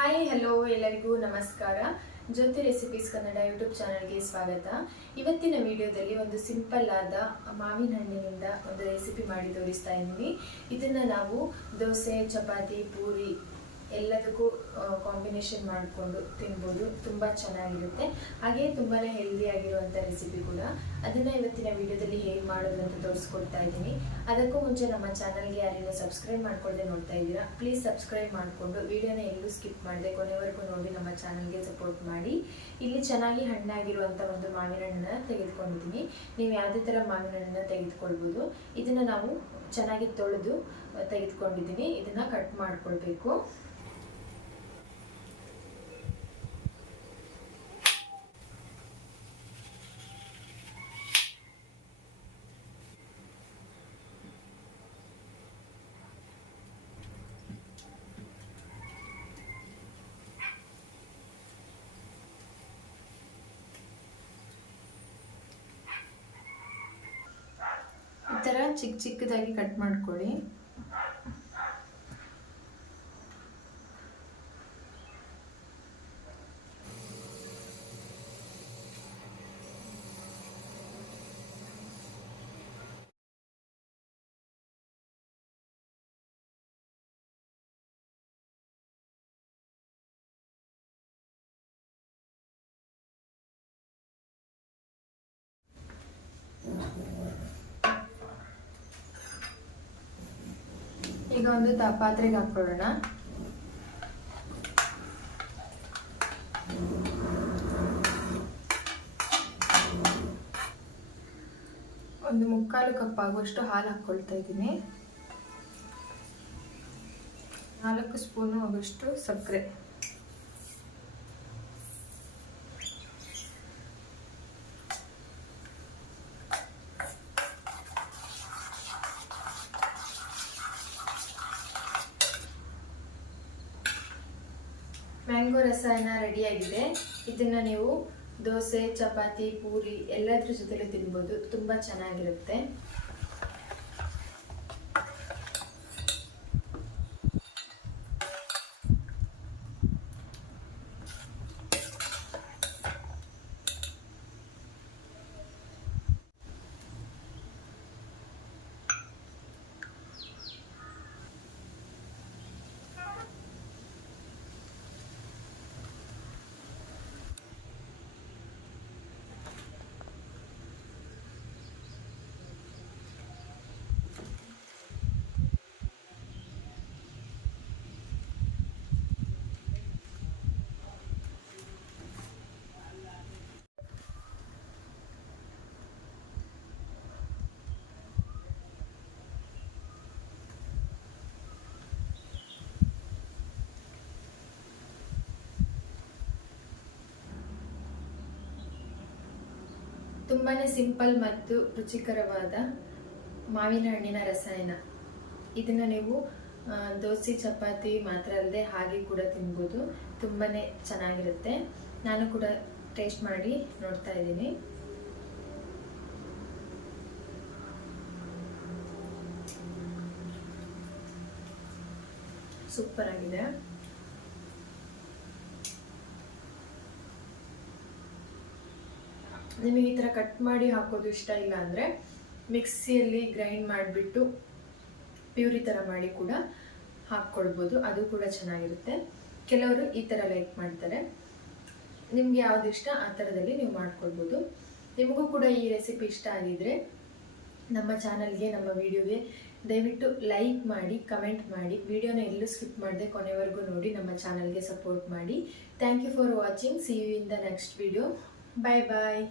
Hi hello ಎಲ್ಲರಿಗೂ ನಮಸ್ಕಾರ. ಜ್ಯೋತಿ recipes Kannada YouTube ಚಾನಲ್ಗೆ ಸ್ವಾಗತ. ಇವತ್ತಿನ ವಿಡಿಯೋದಲ್ಲಿ ಒಂದು ಸಿಂಪಲ್ ಆದ ಮಾವಿನ ಹಣ್ಣಿನಿಂದ ಒಂದು ರೆಸಿಪಿ ಮಾಡಿ ತೋರಿಸ್ತಾ ಇದ್ದೀನಿ. ಇದನ್ನು ನಾವು ದೋಸೆ, ಚಪಾತಿ, ಪೂರಿ ಎಲ್ಲದಕ್ಕೂ ಕಾಂಬಿನೇಷನ್ ಮಾಡಿಕೊಂಡು ತಿನ್ಬೋದು. ತುಂಬ ಚೆನ್ನಾಗಿರುತ್ತೆ. ಹಾಗೆ ತುಂಬಾ ಹೆಲ್ದಿ ಆಗಿರುವಂಥ ರೆಸಿಪಿ ಕೂಡ. ಅದನ್ನು ಇವತ್ತಿನ ವಿಡಿಯೋದಲ್ಲಿ ಹೇಗೆ ಮಾಡೋದು ಅಂತ ತೋರಿಸ್ಕೊಡ್ತಾ ಇದ್ದೀನಿ. ಅದಕ್ಕೂ ಮುಂಚೆ ನಮ್ಮ ಚಾನಲ್ಗೆ ಯಾರೇನೋ ಸಬ್ಸ್ಕ್ರೈಬ್ ಮಾಡ್ಕೊಳ್ಳದೆ ನೋಡ್ತಾ ಇದ್ದೀರಾ ಪ್ಲೀಸ್ ಸಬ್ಸ್ಕ್ರೈಬ್ ಮಾಡಿಕೊಂಡು ವಿಡಿಯೋನ ಎಲ್ಲೂ ಸ್ಕಿಪ್ ಮಾಡದೆ ಕೊನೆವರೆಗೂ ನೋಡಿ ನಮ್ಮ ಚಾನಲ್ಗೆ ಸಪೋರ್ಟ್ ಮಾಡಿ. ಇಲ್ಲಿ ಚೆನ್ನಾಗಿ ಹಣ್ಣಾಗಿರುವಂಥ ಒಂದು ಮಾವಿನ ಹಣ್ಣನ್ನ ತೆಗೆದುಕೊಂಡಿದ್ದೀನಿ. ನೀವು ಯಾವುದೇ ಥರ ಮಾವಿನ ಹಣ್ಣನ್ನ ತೆಗೆದುಕೊಳ್ಬೋದು. ಇದನ್ನು ನಾವು ಚೆನ್ನಾಗಿ ತೊಳೆದು, ತೆಗೆದುಕೊಂಡಿದ್ದೀನಿ. ಇದನ್ನು ಕಟ್ ಮಾಡ್ಕೊಳ್ಬೇಕು. ಚಿಕ್ಕ ಚಿಕ್ಕದಾಗಿ ಕಟ್ ಮಾಡ್ಕೊಳ್ಳಿ. ಒಂದು ತ ಪಾತ್ರೆಗೆ ಹಾಕೊಳ್ಳೋಣ ಒಂದು ಮುಕ್ಕಾಲು ಕಪ್ ಆಗುವಷ್ಟು ಹಾಲು ಹಾಕ್ಕೊಳ್ತಾ ಇದ್ದೀನಿ. ನಾಲ್ಕು ಸ್ಪೂನು ಆಗುವಷ್ಟು ಸಕ್ಕರೆ. ಮ್ಯಾಂಗೋ ರಸಾಯನ ರೆಡಿಯಾಗಿದೆ ಇದನ್ನು ನೀವು ದೋಸೆ ಚಪಾತಿ ಪೂರಿ ಎಲ್ಲದ್ರ ಜೊತೆಲೂ ತಿನ್ಬೋದು. ತುಂಬ ಚೆನ್ನಾಗಿರುತ್ತೆ. ತುಂಬಾನೇ ಸಿಂಪಲ್ ಮತ್ತು ರುಚಿಕರವಾದ ಮಾವಿನ ಹಣ್ಣಿನ ರಸಾಯನ. ಇದನ್ನು ನೀವು ದೋಸೆ, ಚಪಾತಿ ಮಾತ್ರ ಅಲ್ಲದೆ ಹಾಗೆ ಕೂಡ ತಿನ್ಬೋದು. ತುಂಬಾ ಚೆನ್ನಾಗಿರುತ್ತೆ. ನಾನು ಕೂಡ ಟೇಸ್ಟ್ ಮಾಡಿ ನೋಡ್ತಾ ಇದ್ದೀನಿ. ಸೂಪರ್ ಆಗಿದೆ. ನಿಮಗೆ ಈ ಥರ ಕಟ್ ಮಾಡಿ ಹಾಕೋದು ಇಷ್ಟ ಇಲ್ಲ ಅಂದರೆ ಮಿಕ್ಸಿಯಲ್ಲಿ ಗ್ರೈಂಡ್ ಮಾಡಿಬಿಟ್ಟು ಪ್ಯೂರಿ ಥರ ಮಾಡಿ ಕೂಡ ಹಾಕ್ಕೊಳ್ಬೋದು. ಅದು ಕೂಡ ಚೆನ್ನಾಗಿರುತ್ತೆ. ಕೆಲವರು ಈ ಥರ ಲೈಕ್ ಮಾಡ್ತಾರೆ. ನಿಮ್ಗೆ ಯಾವ್ದು ಇಷ್ಟ, ಆ ಥರದಲ್ಲಿ ನೀವು ಮಾಡ್ಕೊಳ್ಬೋದು. ನಿಮಗೂ ಕೂಡ ಈ ರೆಸಿಪಿ ಇಷ್ಟ ಆಗಿದ್ರೆ ನಮ್ಮ ಚಾನಲ್ಗೆ ನಮ್ಮ ವಿಡಿಯೋಗೆ ದಯವಿಟ್ಟು ಲೈಕ್ ಮಾಡಿ ಕಮೆಂಟ್ ಮಾಡಿ. ವಿಡಿಯೋನ ಎಲ್ಲೂ ಸ್ಕಿಪ್ ಮಾಡದೆ ಕೊನೆವರೆಗೂ ನೋಡಿ ನಮ್ಮ ಚಾನಲ್ಗೆ ಸಪೋರ್ಟ್ ಮಾಡಿ. Thank you for watching see you in the next video Bye bye.